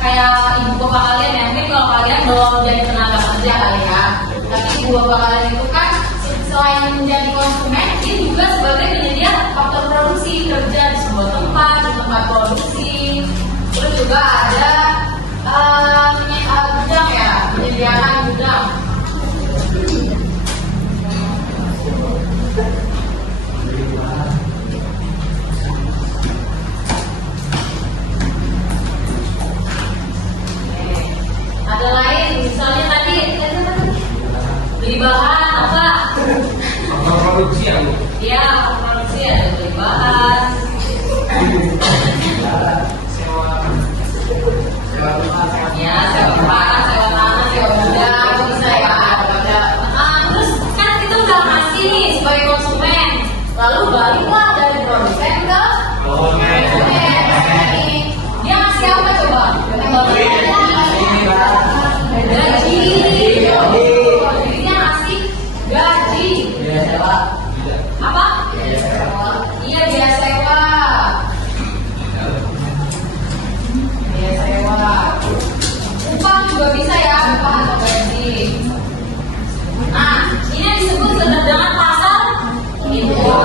kayak ibu bapak kalian ya, mungkin kalau kalian belum jadi tenaga kerja kali ya, tapi ibu bapak kalian itu kan selain menjadi konsumen, dia juga sebagai penyedia faktor produksi, kerja di sebuah tempat, di tempat produksi. Terus juga ada gudang ya, menyediakan gudang. Ada lain, misalnya tadi beli bahan apa? Produksi ya, Bu? Iya, produksi ada beli bahan. Sewa rumah, Ya, sewa bahan, sewa tanah, sewa gudang, itu bisa ya. Terus kan kita udah ngasih nih sebagai konsumen, lalu baliklah dari produsen ke konsumen. Dia ngasih apa coba? Gaji. Jadi dia ngasih gaji. Apa? Iya, biaya sewa. Biaya sewa. Upah juga bisa ya, upah atau gaji. Nah, ini yang disebut dengan pasar impor.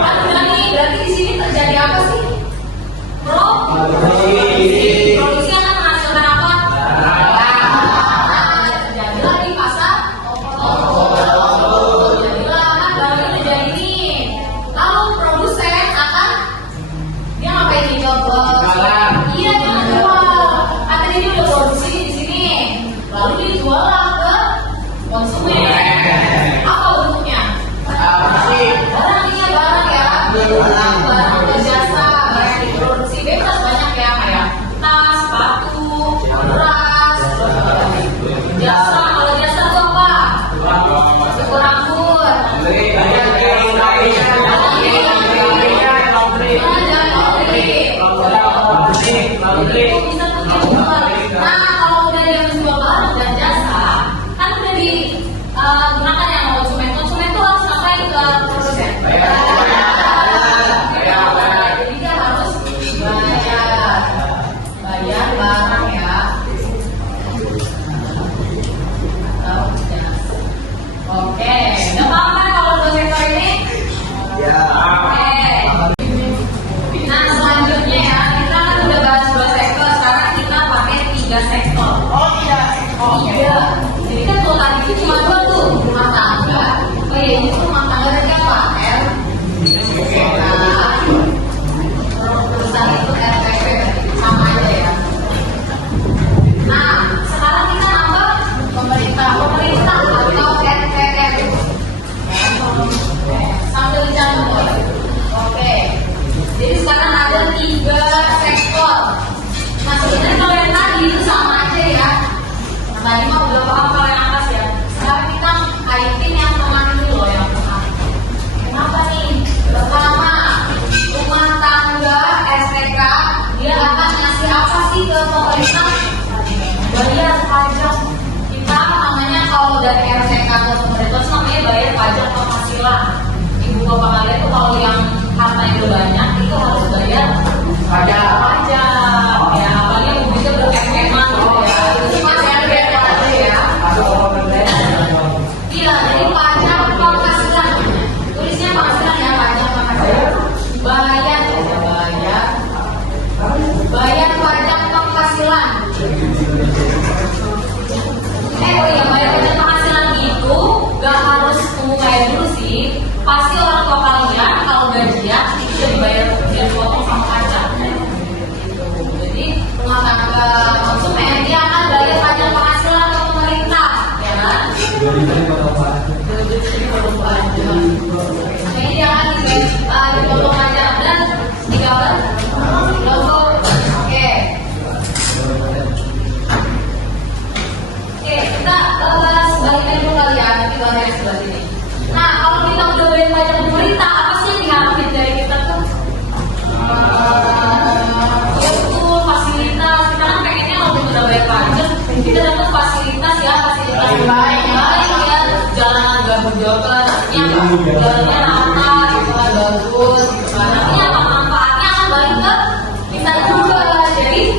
Kan udah nih, berarti di sini terjadi apa sih? Produksi akan menghasilkan apa? Terjadilah di pasar impor. Jadilah kan baru terjadi nih. Lalu produsen akan dia ngapain nih coba? Iya, dia jual. Karena dia udah produksi di sini. Lalu dia jual lah ke konsumen. Apa bentuknya? Barang ini barang ya. Barang atau jasa, barang yang diproduksi bebas banyak ya, kayak tas, sepatu, beras, jasa. Kalau jasa itu apa? Cukur rambut. Bisa tuh dijual. Nah, kalau udah dia menjual barang dan jasa, kan udah digunakan yang konsumen. Konsumen tuh harus ngapain ke produsen? Jadi dia harus bayar barang ya. Oke, udah paham kan kalau dua sektor ini? Oke. Nah, selanjutnya ya, kita kan udah bahas dua sektor, sekarang kita pakai 3 sektor. Tiga. Jadi kan kalau tadi itu cuma 2 tuh, rumah tangga. Oh iya, ini tuh rumah tangga dari apa? Perusahaan itu RPP, sama aja ya. Nah, sekarang kita nambah pemerintah atau RPM. Sambil dicatat boleh. Oke. Jadi sekarang ada 3 sektor. Nah, sebenarnya kalau yang tadi itu sama aja ya. Tadi mah udah paham kalau yang atas ya. Sekarang kita kaitin yang tengah ini loh, yang tengah. Kenapa nih? Pertama, rumah tangga STK dia akan ngasih apa sih ke pemerintah? Bayar pajak. Kita namanya kalau dari RTK ke pemerintah itu namanya bayar pajak penghasilan. Ibu bapak kalian tuh kalau yang hartanya udah banyak itu harus bayar pajak. Ya, apalagi yang bisa berkeman gitu ya. Itu sih masih ada biaya ya. Iya, jadi pajak penghasilan. Tulisnya penghasilan ya, pajak penghasilan. Bayar pajak penghasilan. Oh iya, bayar pajak penghasilan itu gak harus tunggu kayak dulu sih. Pasti orang tua kalian kalau gajian itu udah dibayar, dia dipotong sama pajak. Jadi rumah tangga konsumen dia akan bayar pajak penghasilan ke pemerintah, ya kan? Ini dia akan dipotong pajak dan digambar logo. Oke, kita sebaliknya dulu kali ya, nanti bahas sebelah sini. Nah, kalau kita udah bayar pajak pemerintah, apa sih yang diharapin dari kita tuh? Yaitu fasilitas. Kita kan pengennya kalau kita udah bayar pajak, kita dapat fasilitas ya, fasilitas yang baik ya, jalanan gak berjoget, jalannya rata, gitu kan, bagus, gitu kan. Nanti apa manfaatnya akan balik ke kita juga. Jadi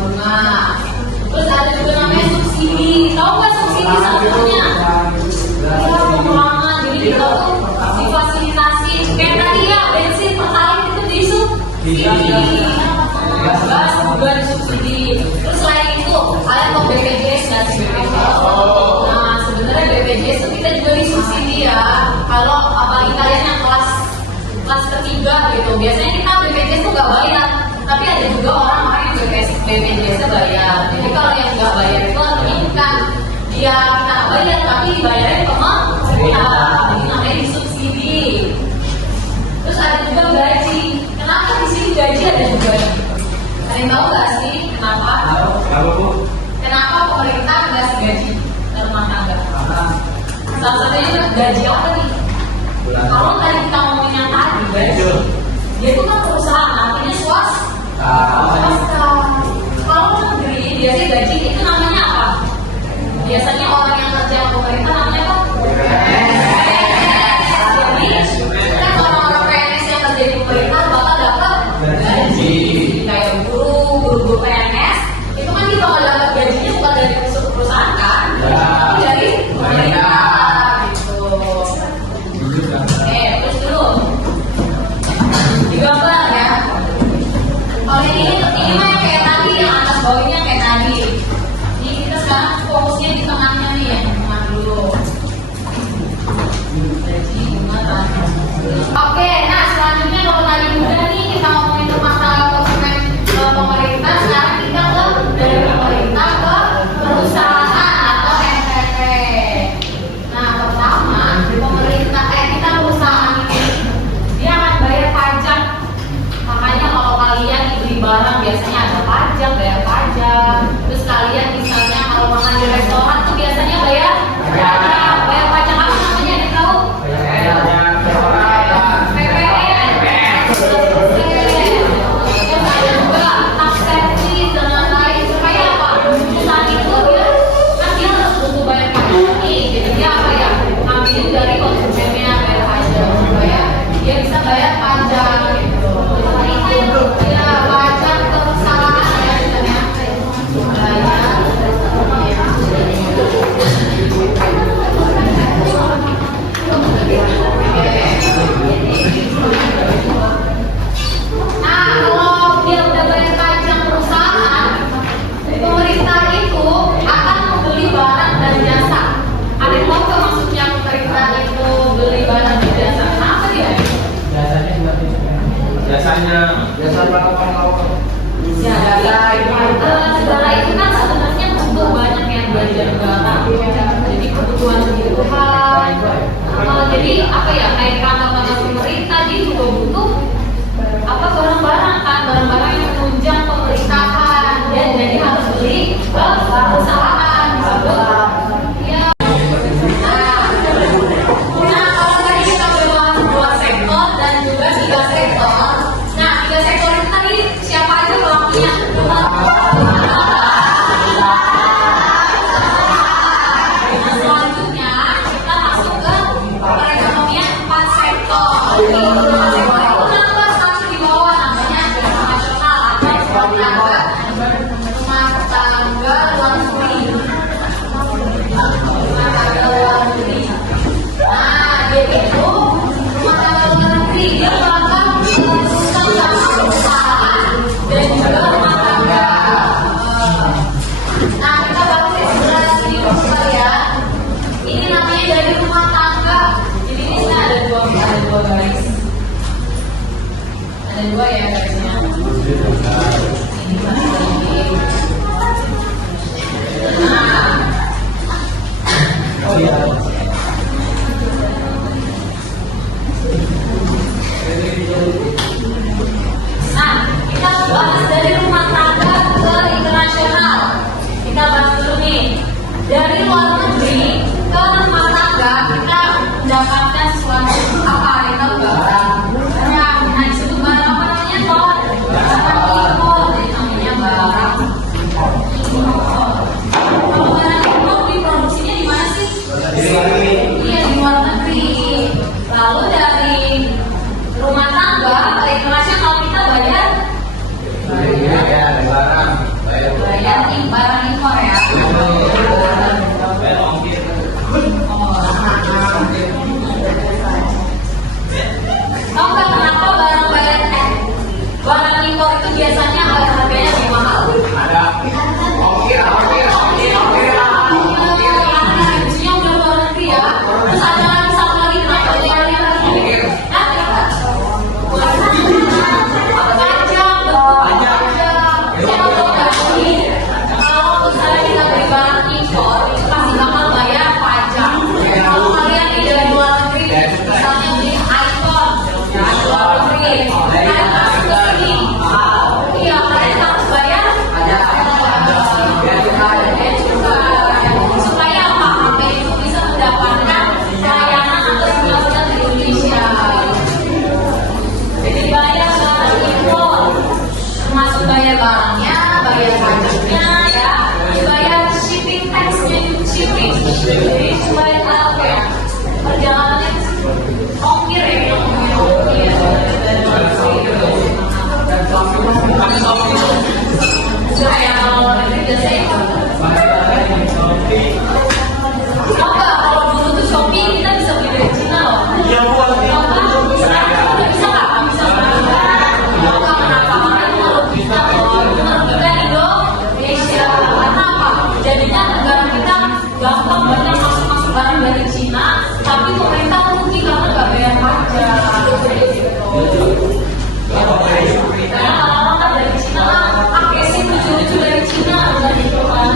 bunga. Terus ada juga namanya subsidi. Tahu nggak subsidi salah satunya? Ya, pemotongan. Jadi kita tuh difasilitasi. Kayak tadi ya, bensin pertalite itu disubsidi. Gas juga disubsidi. Terus selain itu, kalian mau BPJS nggak sih BPJS? Nah, sebenarnya BPJS itu kita juga disubsidi ya. Kalau apalagi kalian yang kelas ketiga gitu, biasanya kita BPJS tuh nggak bayar. Tapi ada juga orang-orang yang BPJS-nya bayar. Jadi kalau yang nggak bayar itu artinya bukan dia kita nggak bayar, tapi dibayarnya pemerintah. Ini namanya disubsidi. Terus ada juga gaji. Kenapa di sini gaji ada juga? Ada yang tahu nggak sih kenapa? Kenapa pemerintah ngasih gaji rumah tangga? Salah satunya gaji apa nih? Kalau tadi kita ngomongin yang tadi, dia itu kan perusahaan, artinya swasta. Kalau negeri biasanya gaji itu namanya apa? Biasanya orang yang kerja pemerintah namanya apa? Jadi kan orang-orang PNS yang kerja di pemerintah bakal dapat gaji. Kayak guru PNS itu kan dia bakal dapat gajinya bukan dari perusahaan kan? Tapi dari pemerintah gitu. Terus dulu digambar ya. Kalau ini mah kayak tadi yang atas bawahnya kayak tadi. Ini kita sekarang fokusnya di tengahnya nih ya, tengah dulu. Jadi gimana? Oke, nah selanjutnya kalau tadi udah nih kita ngomongin masalah konsumen pemerintah, sekarang kita dari pemerintah ke perusahaan atau MPP. Nah pertama pemerintah kita perusahaan ini dia akan bayar pajak. Makanya kalau kalian beli barang biasanya ada pajak, bayar pajak. Terus kalian misalnya kalau makan di restoran tuh biasanya bayar pajak. Bayar pajak apa namanya? Ada tahu? PPN. Terus ada juga tax service dan lain-lain. Supaya apa? Perusahaan itu dia harus butuh bayar pajak nih. Jadi dia apa ya? Ambilin dari konsumennya bayar pajak supaya dia bisa bayar pajak gitu. Ya pajak perusahaan ya misalnya nah kalau dia udah bayar pajak perusahaan, pemerintah itu akan membeli barang dan jasa. Ada yang tahu nggak maksudnya pemerintah itu beli barang dan jasa? Apa dia? Biasanya Ya, negara itu kan sebenarnya butuh banyak yang belanja negara. Jadi kebutuhan. Jadi apa ya, kayak kantor-kantor pemerintah dia juga butuh apa barang-barang kan, barang-barang yang menunjang pemerintahan dan jadi harus beli ke perusahaan. Ya. Nah, kalau tadi kita bahas 2 sektor dan juga 3 sektor. Nah, 3 sektor itu tadi siapa aja pelakunya? Selanjutnya kita masuk ke perekonomian 4 sektor. 4 sektor itu nama satu di bawah namanya nasional atau rumah tangga luar negeri. Rumah tangga luar negeri. Nah, jadi itu rumah tangga luar negeri dia bakal merumuskan sama perusahaan dan juga rumah tangga. Nah, kita baru ilustrasi dulu sekalian. Ini namanya dari rumah tangga. Jadi ini ada dua garis. Ada 2 ya garisnya. Ini garis lagi. Nah, kita bahas dari rumah tangga ke internasional. Kita bahas dulu nih. Dari luar negeri ke rumah tangga kita mendapatkan sesuatu apa? Ada tahu nggak? Barang. Nah, disebut barang apa namanya? Barang impor. Jadi namanya barang impor. Kalau barang impor diproduksinya di mana sih? Iya, di luar negeri. Lalu dari rumah tangga ke internasional kita bayar Jadi supaya apa ya? Perjalanannya ongkir ya, ongkir. Saya kalau biasanya apa? Kalau dulu tuh Shopee kita bisa beli dari Cina loh. Iya buat Sekarang udah bisa nggak? Bisa nggak? Kenapa? Kalau kita merugikan Indonesia karena apa? Jadinya negara kita gampang banyak masuk barang dari Cina, tapi pemerintah rugi karena nggak bayar pajak. Karena orang kan dari Cina pakai SIM lucu-lucu dari Cina, udah gitu kan.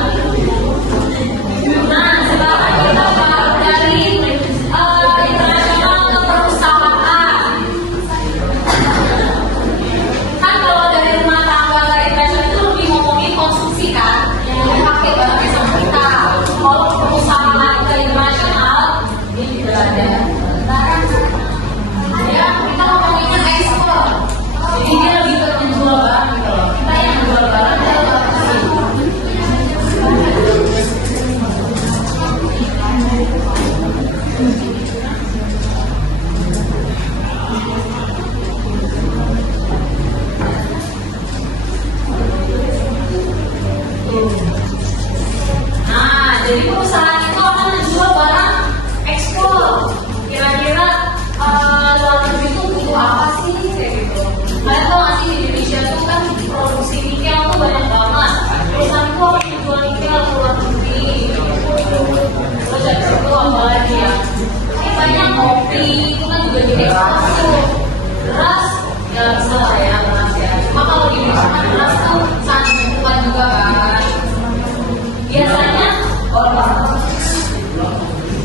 Nah, sekarang kita bahas dari internasional ke perusahaan. Kan kalau dari rumah tangga ke internasional itu lebih ngomongin konsumsi kan, yang pakai barangnya sama kita. Kalau perusahaan ke internasional ini tidak ada. Ya, kita ngomonginnya ekspor. Jadi dia lebih ke menjual barang gitu loh. Kita yang jual barang dia Nah, jadi perusahaan itu akan menjual barang ekspor. Kira-kira luar negeri itu butuh apa sih kayak gitu. Kalian tahu nggak sih di Indonesia itu kan produksi nikel tuh banyak banget. Perusahaan itu akan menjual nikel ke luar negeri. Terus dari situ apa lagi ya? Ini banyak kopi itu kan juga diekspor tuh. Beras ya bisa lah ya beras ya. Cuma kalau di Indonesia kan beras tuh sangat dibutuhkan juga kan. Biasanya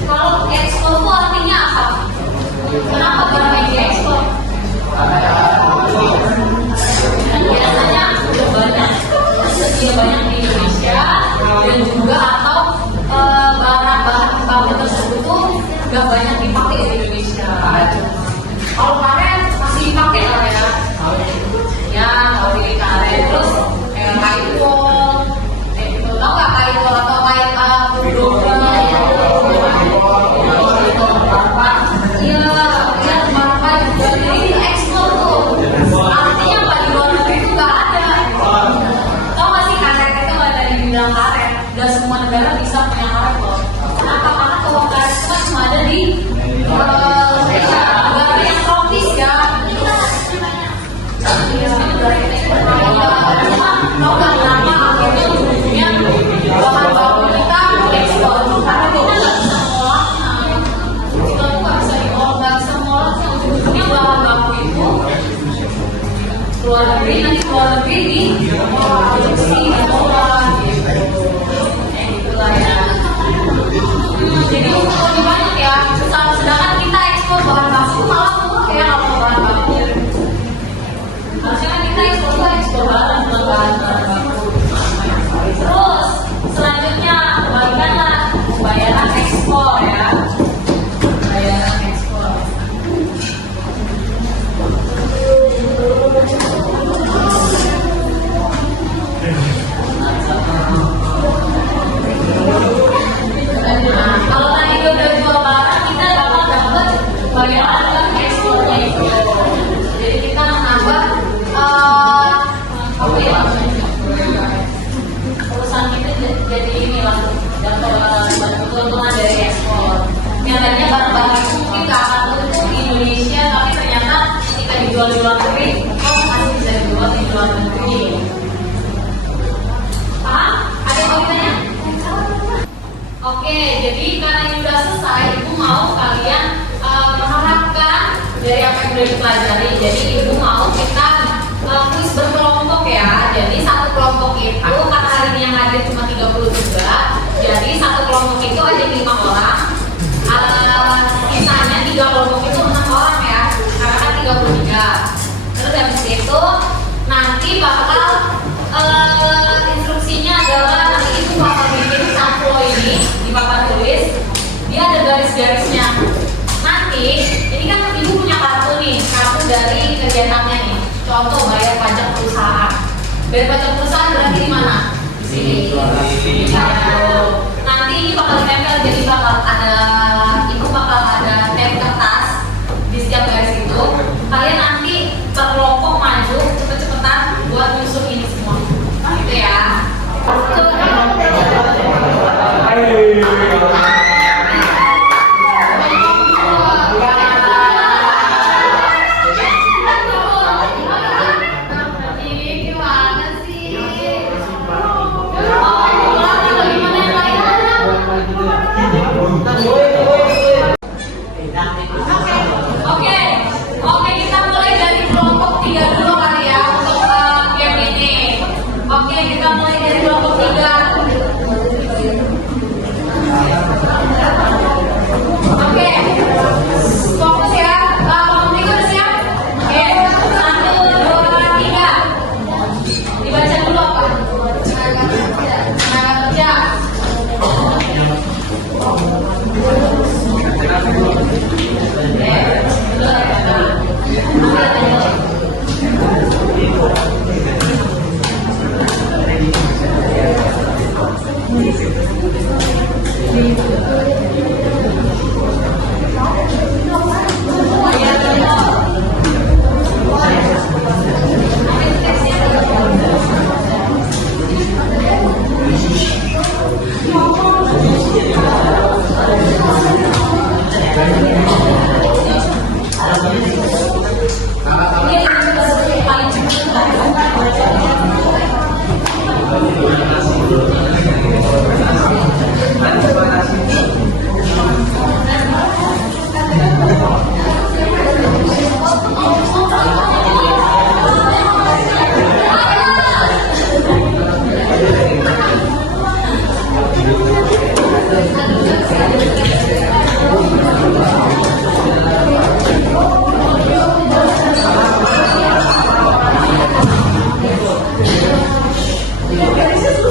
kalau ekspor itu artinya apa? Kenapa barang diekspor? Dan biasanya udah banyak, tersedia banyak di Indonesia dan juga atau barang-barang baku tersebut tuh gak banyak dipakai di Indonesia. Kalau karet masih dipakai lah ya. Ya, kalau di karet terus kain wol, gitu. Tahu nggak kain wol atau kain Iya, iya kemarin jadi ekspor tuh. Artinya apa di luar negeri itu nggak ada. Tahu nggak sih karet itu nggak ada di bidang karet. Dan semua negara bisa punya karet loh. Kenapa? Karena kalau karet itu kan cuma ada di negara yang tropis ya. Iya, negara yang tahu nggak kenapa akhirnya ujungnya bahan baku kita ekspor karena kita nggak bisa mengolahnya. Kita tuh nggak bisa diolah, nggak bisa mengolahnya. Ujung-ujungnya bahan baku itu keluar negeri, nanti keluar negeri di produksi diolah gitu. Itulah ya. Jadi untuk lebih banyak ya. Sedangkan kita ekspor bahan baku malah murah ya kalau bahan baku. Harusnya kan kita ekspor barang bukan bahan baku. Terus selanjutnya kembalikanlah bayaran ekspor ya. Bayaran ekspor. Nah, kalau tadi udah jual barang kita bakal dapat bayaran ekspornya itu. Jadi kita menambah apa ya? Perusahaan kita jadi ini lah dapat keuntungan dari ekspor. Yang tadinya barang-barang itu mungkin nggak akan untung di Indonesia, tapi ternyata ketika dijual di luar negeri, kok masih bisa dijual di luar negeri. Paham? Ada yang mau ditanya? Oke, jadi karena ini udah selesai, ibu mau kalian menerapkan dari apa yang sudah dipelajari. Jadi ibu mau kita kuis berkelompok ya. Jadi satu kelompok itu karena hari ini yang hadir cuma 33, jadi satu kelompok itu ada 5 orang. Sisanya 3 kelompok itu 6 orang ya, karena kan 33. Terus habis itu nanti bakal instruksinya adalah nanti ibu bakal bikin sampul ini di papan tulis. Dia ada garis-garisnya. Nanti ini kan ibu punya kartu nih, kartu dari kegiatannya nih. Contoh bayar pajak perusahaan. Bayar pajak perusahaan berarti di mana? Di sini. Nanti ini bakal ditempel jadi bakal mulai dari kelompok 3. Oke, fokus ya. Kelompok 3 udah siap? Oke, 1, 2, 3. Dibaca dulu apa? Tenaga kerja. This is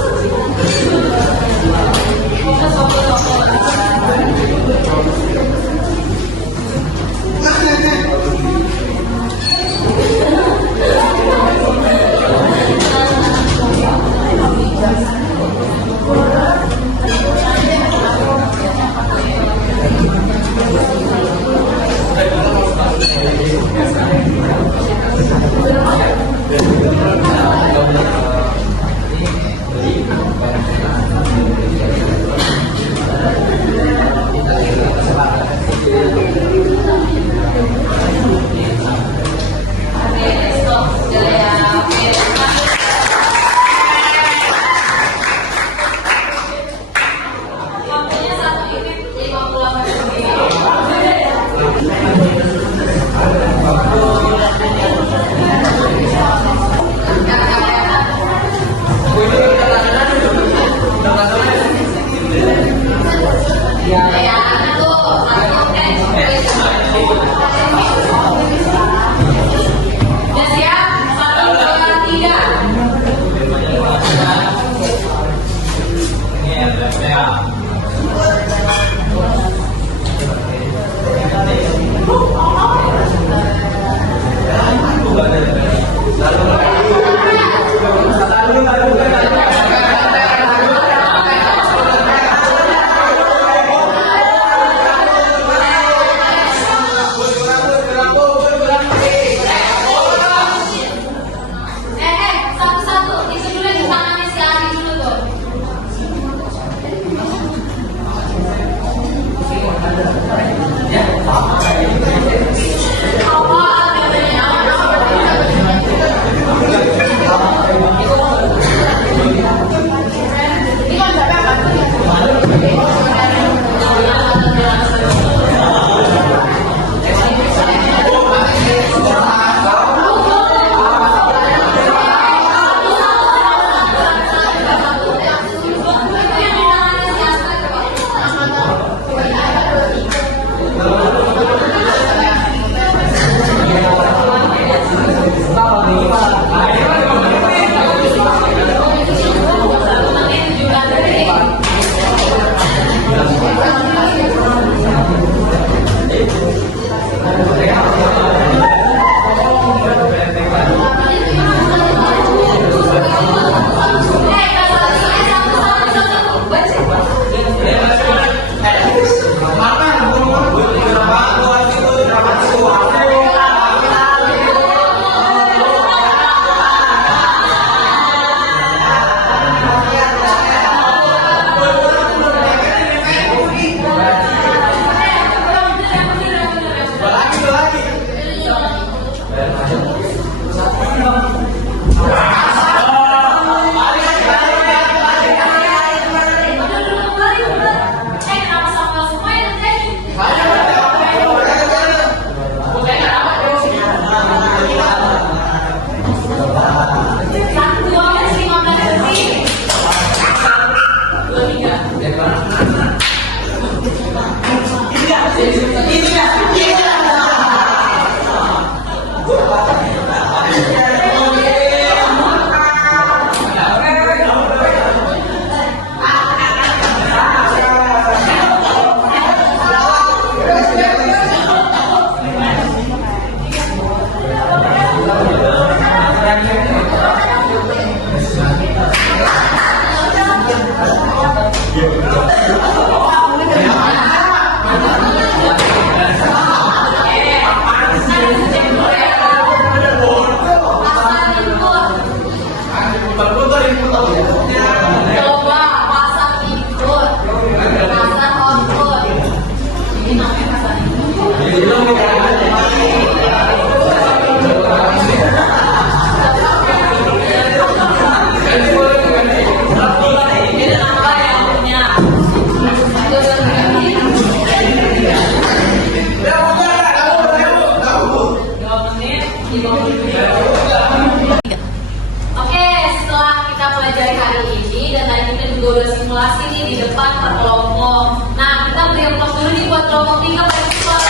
juga udah simulasi nih di depan per kelompok. Nah, kita beri applause dulu nih buat kelompok 3 pada kelompok.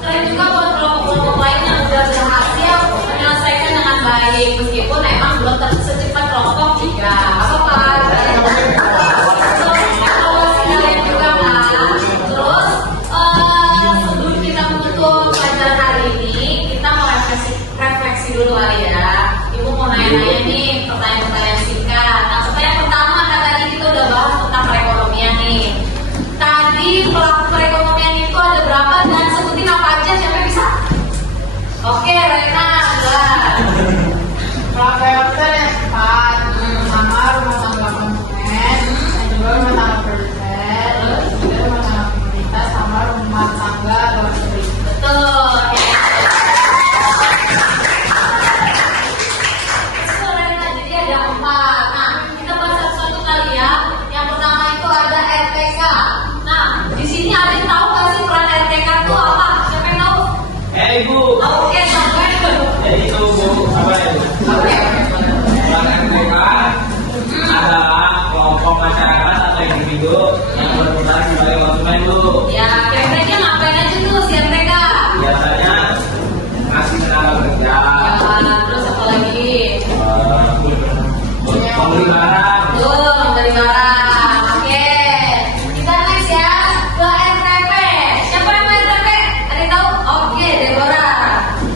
Keren juga buat kelompok-kelompok lain yang udah berhasil menyelesaikan dengan baik, meskipun emang belum secepat kelompok 3. Apa-apa? Evaluasi kalian juga kan. Terus sebelum kita menutup pelajaran hari ini, kita mau refleksi dulu kali ya. Ibu mau nanya-nanya nih pertanyaan-pertanyaan singkat. Nah, pertanyaan pertama kan tadi kita udah bahas tentang perekonomian nih. Tadi pelaku perekonomian itu ada berapa dan sebutin apa aja, siapa yang bisa? Oke, Rena, jelas. Kalau PLT yang 4, pertama rumah tangga konsumen, yang kedua rumah tangga produsen, terus ketiga rumah tangga komunitas, sama rumah tangga laundry. Betul. Betul, Rena. Jadi ada 4. Nah, kita bahas satu-satu kali ya. Yang pertama itu ada RTK. Nah, di sini ada yang tahu nggak sih peran RTK itu apa? Siapa yang tahu? Ibu. Oke, sampai. Jadi itu Bu, apa itu? Oke. Peran RTK adalah kelompok masyarakat atau individu yang berperan sebagai konsumen Bu. Ya, kira-kira ngapain aja tuh si RTK? Biasanya ngasih tenaga kerja, Ya, terus apa lagi? membeli barang. Tuh, membeli barang. Oke. Kita next ya ke RTP. Siapa yang main RTP? Ada yang tahu? Oke, Deborah.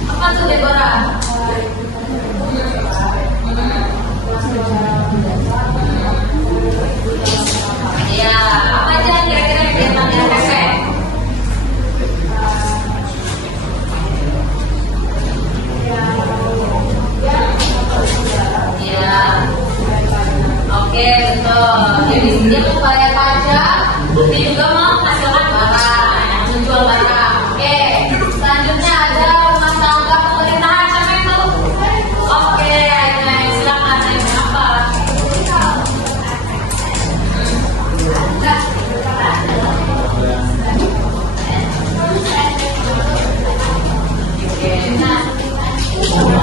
Apa tuh Deborah? Ya, apa aja kira-kira kegiatan RTP? Ya. Oke, betul. Jadi dia membayar pajak, dia juga menghasilkan barang, menjual barang. Oke. Selanjutnya ada rumah tangga pemerintahan. Siapa yang tahu? Oke, Aina, silakan. Aina, apa? Oke, nah.